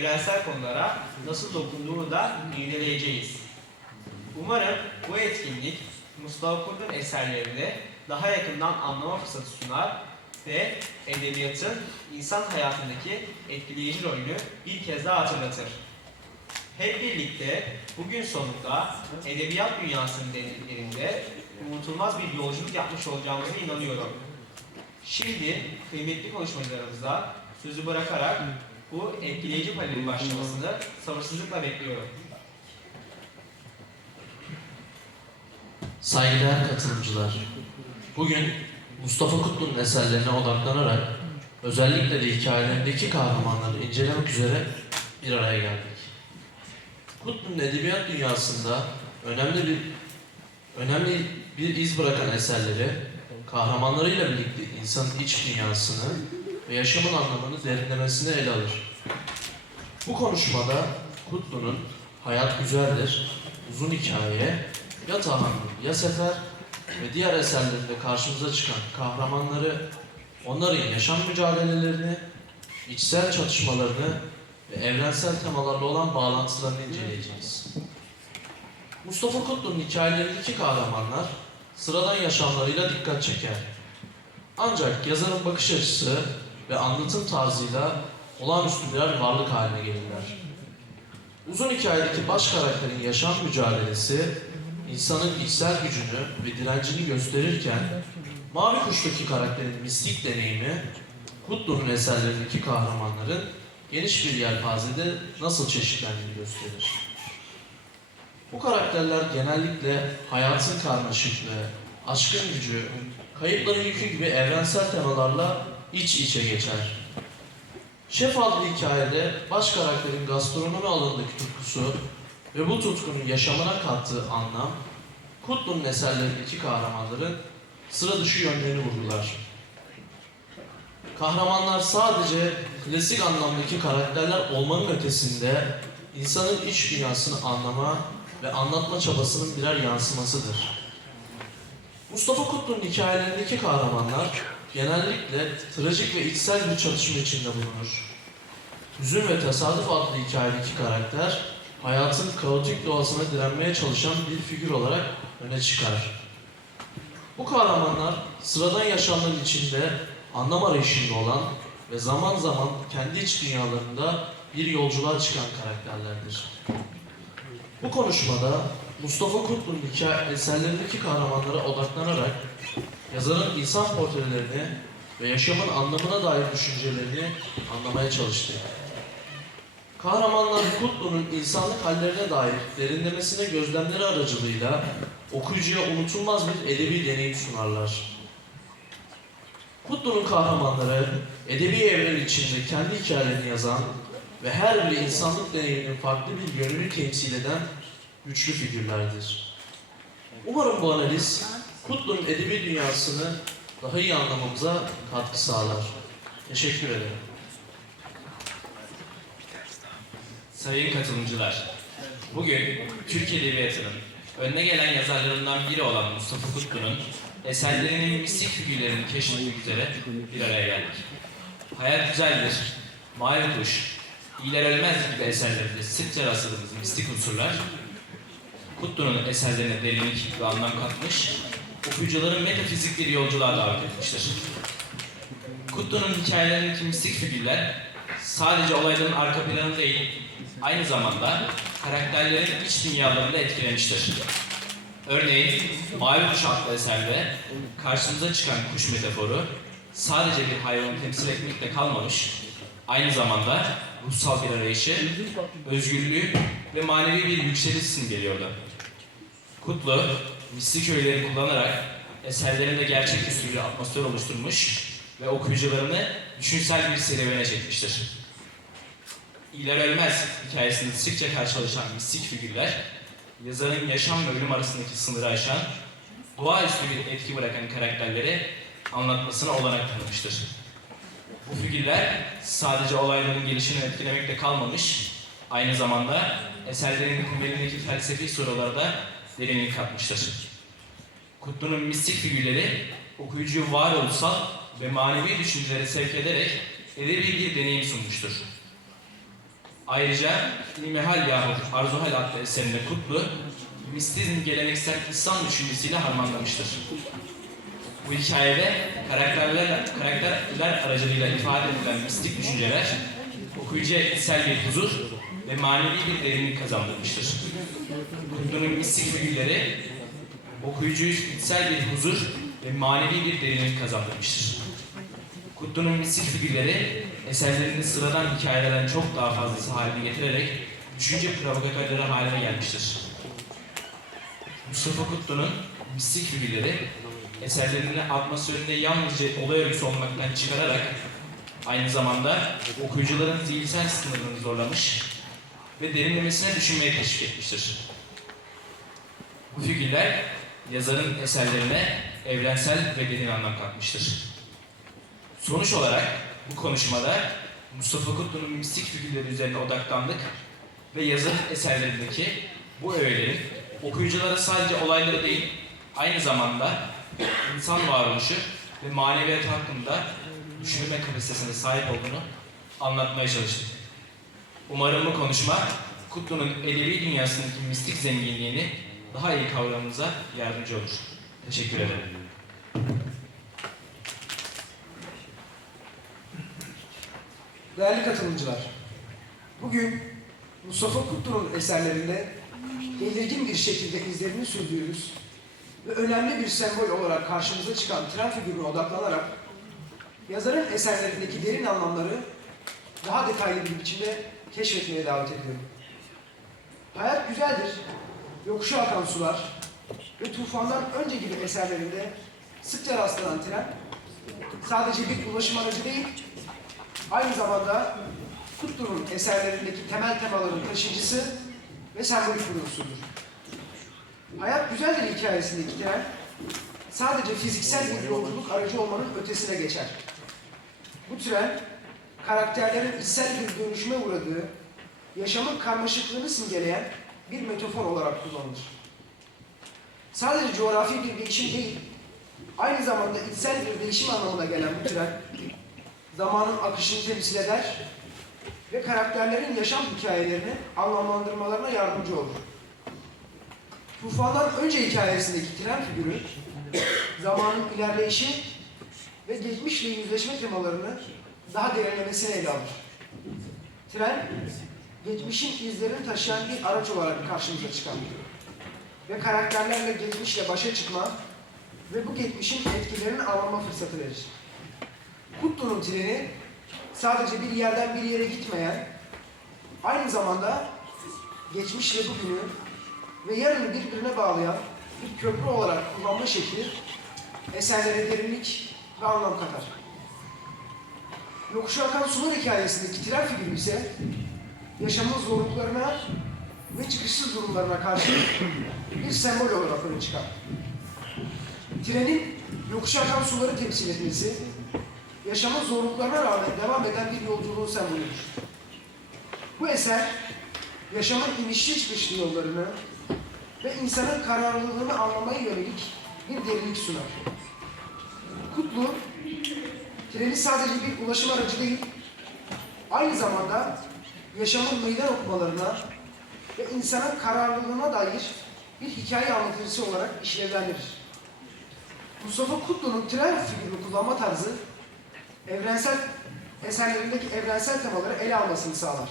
evrensel konulara nasıl dokunduğunu da irdeleyeceğiz. Umarım bu etkinlik Mustafa Kurt'un eserlerini daha yakından anlama fırsatı sunar ve edebiyatın insan hayatındaki etkileyici rolünü bir kez daha hatırlatır. Hep birlikte bugün sonunda edebiyat dünyasının derinliklerinde unutulmaz bir yolculuk yapmış olacağımıza inanıyorum. Şimdi kıymetli konuşmacılarımıza sözü bırakarak bu etkileyici panelin başlamasını sabırsızlıkla bekliyorum. Saygıdeğer katılımcılar, bugün Mustafa Kutlu'nun eserlerine odaklanarak özellikle de hikayelerindeki kahramanları incelemek üzere bir araya geldik. Kutlu'nun edebiyat dünyasında önemli bir önemli bir iz bırakan eserleri, kahramanlarıyla birlikte insanın iç dünyasını ve yaşamın anlamını derinlemesine ele alır. Bu konuşmada Kutlu'nun Hayat Güzeldir, Uzun Hikaye, Ya Tahammül, Ya Sefer ve diğer eserlerinde karşımıza çıkan kahramanları, onların yaşam mücadelelerini, içsel çatışmalarını ve evrensel temalarla olan bağlantılarını inceleyeceğiz. Mustafa Kutlu'nun hikayelerindeki kahramanlar sıradan yaşamlarıyla dikkat çeker. Ancak yazarın bakış açısı ve anlatım tarzıyla olağanüstü birer varlık haline gelirler. Uzun hikayedeki baş karakterin yaşam mücadelesi, insanın içsel gücünü ve direncini gösterirken, Mavi Kuş'taki karakterin mistik deneyimi, Kutlu'nun eserlerindeki kahramanların geniş bir yelpazede nasıl çeşitlendiğini gösterir. Bu karakterler genellikle hayatın karmaşıklığı, aşkın gücü, kayıpların yükü gibi evrensel temalarla iç içe geçer. Şef adlı hikayede baş karakterin gastronomi alanındaki tutkusu ve bu tutkunun yaşamına kattığı anlam, Kutlu'nun eserlerindeki kahramanların sıra dışı yönlerini vurgular. Kahramanlar sadece klasik anlamdaki karakterler olmanın ötesinde insanın iç dünyasını anlama ve anlatma çabasının birer yansımasıdır. Mustafa Kutlu'nun hikayelerindeki kahramanlar genellikle trajik ve içsel bir çatışma içinde bulunur. Hüzün ve Tesadüf adlı hikayedeki karakter, hayatın kaotik doğasına direnmeye çalışan bir figür olarak öne çıkar. Bu kahramanlar sıradan yaşamların içinde anlam arayışında olan ve zaman zaman kendi iç dünyalarında bir yolculuğa çıkan karakterlerdir. Bu konuşmada Mustafa Kurtlu'nun hikaye eserlerindeki kahramanlara odaklanarak yazarın insan portrelerini ve yaşamın anlamına dair düşüncelerini anlamaya çalıştı. Kahramanlar Kutlu'nun insanlık hallerine dair derinlemesine gözlemleri aracılığıyla okuyucuya unutulmaz bir edebi deneyim sunarlar. Kutlu'nun kahramanları edebi evren içinde kendi hikayelerini yazan ve her biri insanlık deneyiminin farklı bir yönünü temsil eden güçlü figürlerdir. Umarım bu analiz Kutlu'nun edebi dünyasını daha iyi anlamamıza katkı sağlar. Teşekkür ederim. Sayın katılımcılar, bugün Türk Edebiyatı'nın önüne gelen yazarlarından biri olan Mustafa Kutlu'nun eserlerinin mistik figürlerini keşfetmek üzere bir araya geldik. Hayat Güzeldir, Mavi Kuş, İyiler Ölmez gibi eserlerinde sıkça rastladığımız mistik unsurlar, Kutlu'nun eserlerine derinlik ve anlam katmış, okuyucuların metafizik bir yolculuğa davet etmiştir. Kutlu'nun hikayelerindeki mistik figürler sadece olayların arka planı değil, aynı zamanda karakterlerin iç dünyalarında etkilemiştir. Örneğin Mavi Kuş eserde karşımıza çıkan kuş metaforu sadece bir hayvanı temsil etmekle kalmamış, aynı zamanda ruhsal bir arayışı, özgürlüğü ve manevi bir yükseliş simgeliyordu. Kutlu, mistik öğeleri kullanarak eserlerinde gerçeküstü bir atmosfer oluşturmuş ve okuyucularını düşünsel bir serüvene çekmiştir. İyiler Ölmez hikayesinde sıkça karşılaşan mistik figürler, yazarın yaşam ve ölüm arasındaki sınırı aşan, doğaüstü bir etki bırakan karakterleri anlatmasına olanak tanımıştır. Bu figürler sadece olayların gelişini etkilemekle kalmamış, aynı zamanda eserlerinin kumelindeki felsefi sorulara da derinlik katmıştır. Kutlu'nun mistik figürleri okuyucuyu varoluşsal ve manevi düşüncelere sevk ederek edebi bir deneyim sunmuştur. Ayrıca İlmihal yahut Arzuhal adlı eserinde Kutlu, mistizm geleneksel İslam düşüncesiyle harmanlamıştır. Bu hikayede karakterler, karakterler aracılığıyla ifade edilen mistik düşünceler okuyucuya içsel bir huzur ve manevi bir derinlik kazandırmıştır. Kutlu'nun mistik figürleri okuyucuyu içsel bir huzur ve manevi bir derinlik kazandırmıştır. Kutlu'nun mistik figürleri eserlerinde sıradan hikayelerden çok daha fazlası haline getirerek düşünce provokatörleri haline gelmiştir. Mustafa Kutlu'nun mistik figürleri eserlerini atmosferinde yalnızca olay örgüsü olmaktan çıkararak aynı zamanda okuyucuların zihinsel sınırını zorlamış ve derinlemesine düşünmeye teşvik etmiştir. Bu figürler yazarın eserlerine evrensel ve derin anlam katmıştır. Sonuç olarak bu konuşmada Mustafa Kutlu'nun mistik figürleri üzerine odaklandık ve yazarın eserlerindeki bu öğelerin okuyuculara sadece olayları değil, aynı zamanda insan varoluşu ve maneviyat hakkında düşünme kapasitesine sahip olduğunu anlatmaya çalıştık. Umarım bu konuşma Kutlu'nun edebi dünyasındaki mistik zenginliğini daha iyi kavramamıza yardımcı olur. Teşekkür ederim. Değerli katılımcılar, bugün Mustafa Kutlu'nun eserlerinde belirgin bir şekilde izlerini sürdüğümüz ve önemli bir sembol olarak karşımıza çıkan tren figürüne odaklanarak yazarın eserlerindeki derin anlamları daha detaylı bir biçimde keşfetmeye davet ediyorum. Hayat güzeldir, yokuşu akan sular ve tufandan önce gibi eserlerinde sıkça rastlanan tren sadece bir ulaşım aracı değil, Aynı zamanda Kutlu'nun eserlerindeki temel temaların taşıyıcısı ve sembolik bir unsurdur. Hayat Güzeldir hikayesindeki tren sadece fiziksel bir yolculuk aracı olmanın ötesine geçer. Bu tren karakterlerin içsel bir dönüşüme uğradığı, yaşamın karmaşıklığını simgeleyen bir metafor olarak kullanılır. Sadece coğrafi bir değişim değil, aynı zamanda içsel bir değişim anlamına gelen bu tren zamanın akışını temsil eder ve karakterlerin yaşam hikayelerini anlamlandırmalarına yardımcı olur. Tufandan önce hikayesindeki tren figürü, zamanın ilerleyişi ve geçmişle yüzleşme temalarını daha derinlemesine ele alır. Tren, geçmişin izlerini taşıyan bir araç olarak karşımıza çıkar. Ve karakterlerle geçmişle başa çıkma ve bu geçmişin etkilerini anlama fırsatı verir. Kutlu'nun treni sadece bir yerden bir yere gitmeyen, aynı zamanda geçmişle bugünü ve yarını birbirine bağlayan bir köprü olarak kullanma şekli eserlere derinlik ve anlam katar. Yokuşu akan sular hikayesindeki tren figürü ise yaşamın zorluklarına ve çıkışsız durumlarına karşı bir sembol olarak öne çıkar. Trenin yokuşu akan suları temsil etmesi yaşamın zorluklarına rağmen devam eden bir yolculuğun sembolüdür. Bu eser, yaşamın inişli çıkışlı yollarını ve insanın kararlılığını anlamaya yönelik bir derinlik sunar. Kutlu, treni sadece bir ulaşım aracı değil, aynı zamanda yaşamın meydan okumalarına ve insanın kararlılığına dair bir hikaye anlatıcısı olarak işlevlendirir. Mustafa Kutlu'nun tren figürünü kullanma tarzı, evrensel eserlerindeki evrensel temaları ele almasını sağlar.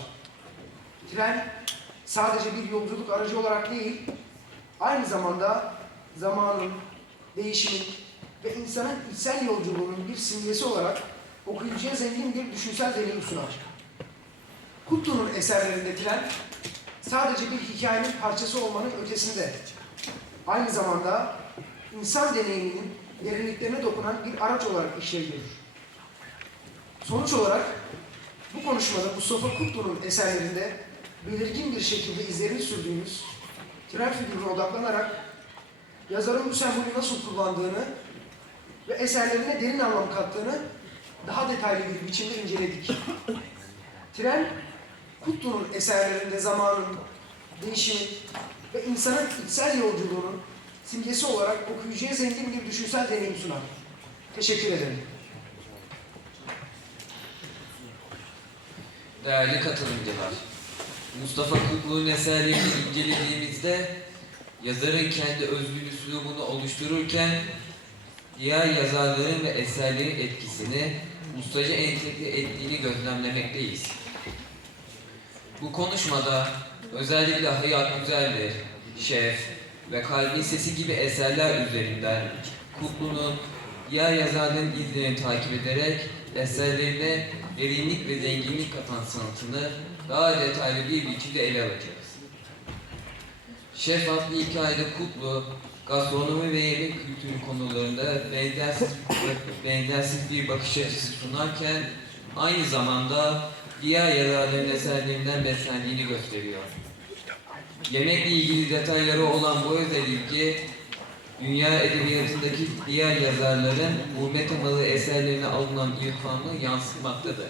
Tren sadece bir yolculuk aracı olarak değil, aynı zamanda zamanın, değişimin ve insanın içsel yolculuğunun bir simgesi olarak okuyucuya zengin bir düşünsel deneyim sunar. Kutlu'nun eserlerinde tren sadece bir hikayenin parçası olmanın ötesinde, aynı zamanda insan deneyiminin derinliklerine dokunan bir araç olarak işlev görür. Sonuç olarak bu konuşmada Mustafa Kutlu'nun eserlerinde belirgin bir şekilde izlerini sürdüğümüz tren figürüne odaklanarak yazarın bu sembolü nasıl kullandığını ve eserlerine derin anlam kattığını daha detaylı bir biçimde inceledik. Tren, Kutlu'nun eserlerinde zamanın, değişimin ve insanın içsel yolculuğunun simgesi olarak okuyucuya zengin bir düşünsel deneyim sunar. Teşekkür ederim. Değerli katılımcılar, Mustafa Kutlu'nun eserlerini incelediğimizde yazarın kendi özgün üslubunu oluştururken diğer yazarların ve eserlerin etkisini ustaca entegre ettiğini gözlemlemekteyiz. Bu konuşmada özellikle Hayat Güzeldir, Şef ve Kalbin Sesi gibi eserler üzerinden Kutlu'nun diğer yazarların izlerini takip ederek eserlerine derinlik ve zenginlik katan sanatını daha detaylı bir biçimde ele alacağız. Şef adlı hikayede Kutlu, gastronomi ve yemek kültürü konularında benzersiz, benzersiz bir bakış açısı sunarken aynı zamanda diğer yazarların eserlerinden beslendiğini gösteriyor. Yemekle ilgili detayları olan bu özel ilgi, dünya edebiyatındaki diğer yazarların gurme temalı eserlerine alınan ilhamı yansıtmaktadır.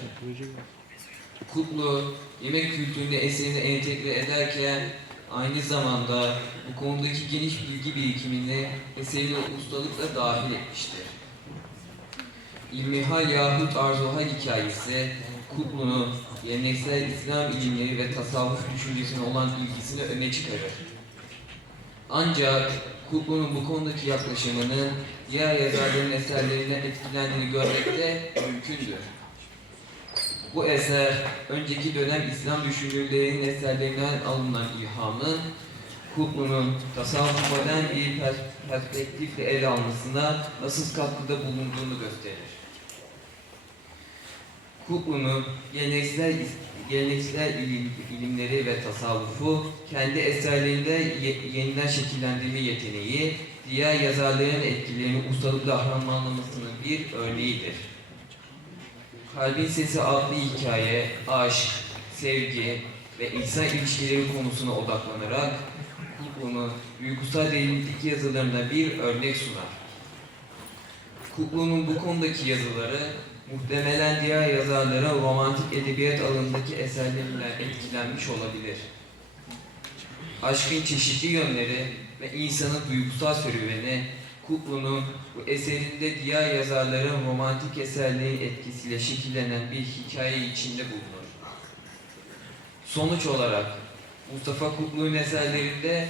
Kutlu, yemek kültürünü eserine entegre ederken aynı zamanda bu konudaki geniş bilgi birikimini eserine ustalıkla dahil etmiştir. İlmihal yahut Arzuhal hikayesi, Kutlu'nun geleneksel İslam ilimleri ve tasavvuf düşüncesine olan ilgisini öne çıkarır. Ancak Kutlu'nun bu konudaki yaklaşımının diğer yazarların eserlerinden etkilendiğini görmek de mümkündür. Bu eser, önceki dönem İslam düşünürlerinin eserlerinden alınan ilhamın, Kutlu'nun tasavvuf modern bir pers- perspektifle ele almasına nasıl katkıda bulunduğunu gösterir. Kutlu'nun geleneksel, geleneksel ilim, ilimleri ve tasavvufu kendi eserlerinde ye- yeniden şekillendirme yeteneği, diğer yazarların etkilerini ustalıkla harmanlamasının bir örneğidir. Kalbin Sesi adlı hikaye, aşk, sevgi ve insan ilişkileri konusuna odaklanarak Kutlu'nun duygusal derinlik yazılarına bir örnek sunar. Kutlu'nun bu konudaki yazıları muhtemelen diğer yazarların romantik edebiyat alanındaki eserlerinden etkilenmiş olabilir. Aşkın çeşitli yönleri ve insanın duygusal serüveni Kutlu'nun bu eserinde diğer yazarların romantik eserliği etkisiyle şekillenen bir hikaye içinde bulunur. Sonuç olarak Mustafa Kutlu'nun eserlerinde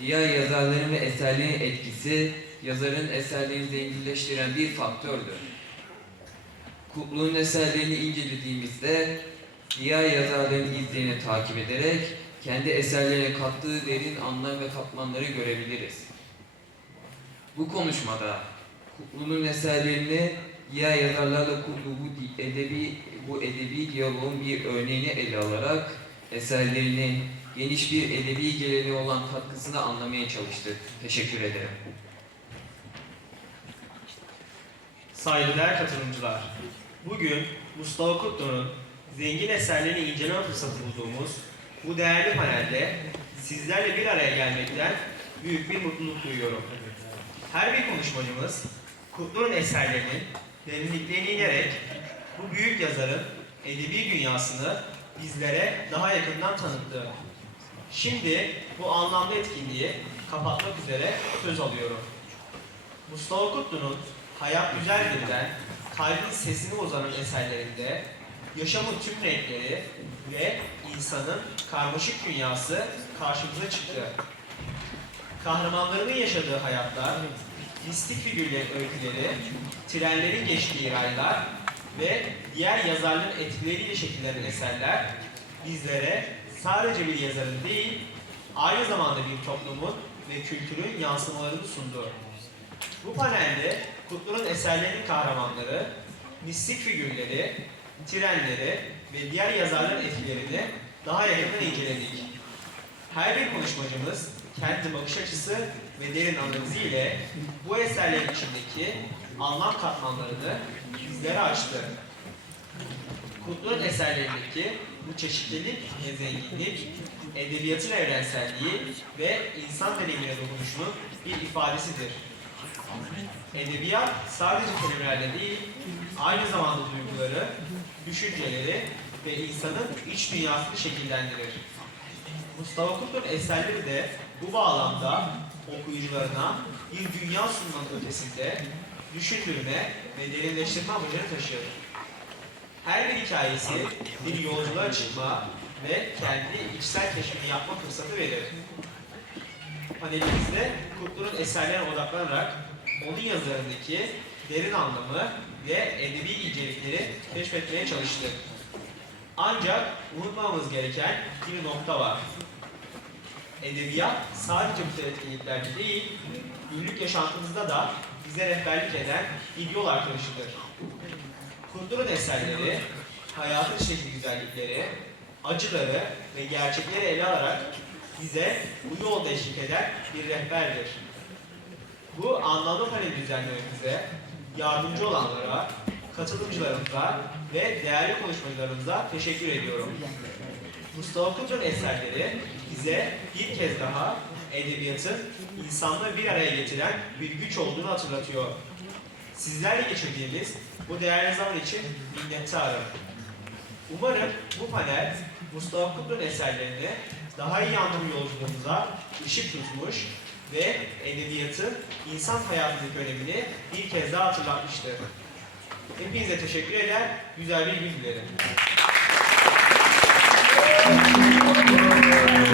diğer yazarların ve eserlerin etkisi yazarın eserlerini zenginleştiren bir faktördür. Kutlu'nun eserlerini incelediğimizde diğer yazarların izlerini takip ederek kendi eserlerine kattığı derin anlam ve katmanları görebiliriz. Bu konuşmada Kutlu'nun eserlerini diğer yazarlarla kurduğu bu edebi bu edebi diyaloğun bir örneğini ele alarak eserlerinin geniş bir edebi geleneğe olan katkısını anlamaya çalıştık. Teşekkür ederim. Saygıdeğer katılımcılar, bugün Mustafa Kutlu'nun zengin eserlerini inceleme fırsatı bulduğumuz bu değerli panelde sizlerle bir araya gelmekten büyük bir mutluluk duyuyorum. Her bir konuşmacımız Kutlu'nun eserlerinin derinliklerine inerek bu büyük yazarın edebi dünyasını bizlere daha yakından tanıttı. Şimdi bu anlamda etkinliği kapatmak üzere söz alıyorum. Mustafa Kutlu'nun Hayat Güzeldir'den kalbin sesini bozanın eserlerinde yaşamın tüm renkleri ve insanın karmaşık dünyası karşımıza çıktı. Kahramanlarının yaşadığı hayatlar, mistik figürlerin öyküleri, trenlerin geçtiği raylar ve diğer yazarların etkileriyle şekillenen eserler bizlere sadece bir yazarın değil, aynı zamanda bir toplumun ve kültürün yansımalarını sundu. Bu panelde Kutlu'nun eserlerinin kahramanları, mistik figürleri, trenleri ve diğer yazarların etkilerini daha yakından inceledik. Her bir konuşmacımız kendi bakış açısı ve derin analizi ile bu eserlerin içindeki anlam katmanlarını bizlere açtı. Kutlu'nun eserlerindeki bu çeşitlilik ve zenginlik, edebiyatın evrenselliği ve insan deneyimine dokunuşunun bir ifadesidir. Edebiyat sadece kelimelerle değil, aynı zamanda duyguları, düşünceleri ve insanın iç dünyasını şekillendirir. Mustafa Kutlu'nun eserleri de bu bağlamda okuyucularına bir dünya sunmanın ötesinde düşündürme ve derinleştirme amacını taşır. Her bir hikayesi bir yolculuğa çıkma, ve kendi içsel keşfini yapma fırsatı verir. Panelimizde Kutlu'nun eserlerine odaklanarak onun yazılarındaki derin anlamı ve edebi incelikleri keşfetmeye çalıştık. Ancak unutmamamız gereken bir nokta var. Edebiyat sadece bu etkinliklerde değil, günlük yaşantımızda da bize rehberlik eden bir yol arkadaşıdır. Kutlu'nun eserleri, hayatın içindeki güzellikleri, acıları ve gerçekleri ele alarak bize bu yolda eşlik eden bir rehberdir. Bu anlamlı panel düzenlememize yardımcı olanlara, katılımcılarımıza ve değerli konuşmacılarımıza teşekkür ediyorum. Mustafa Kutlu'nun eserleri bize bir kez daha edebiyatın insanları bir araya getiren bir güç olduğunu hatırlatıyor. Sizlerle geçirdiğimiz bu değerli zaman için minnettarım. Umarım bu panel Mustafa Kutlu'nun eserlerini daha iyi anlam yolculuğumuza ışık tutmuş ve edebiyatın insan hayatındaki önemini bir kez daha hatırlatmıştır. Hepinize teşekkür eder, güzel bir gün dilerim.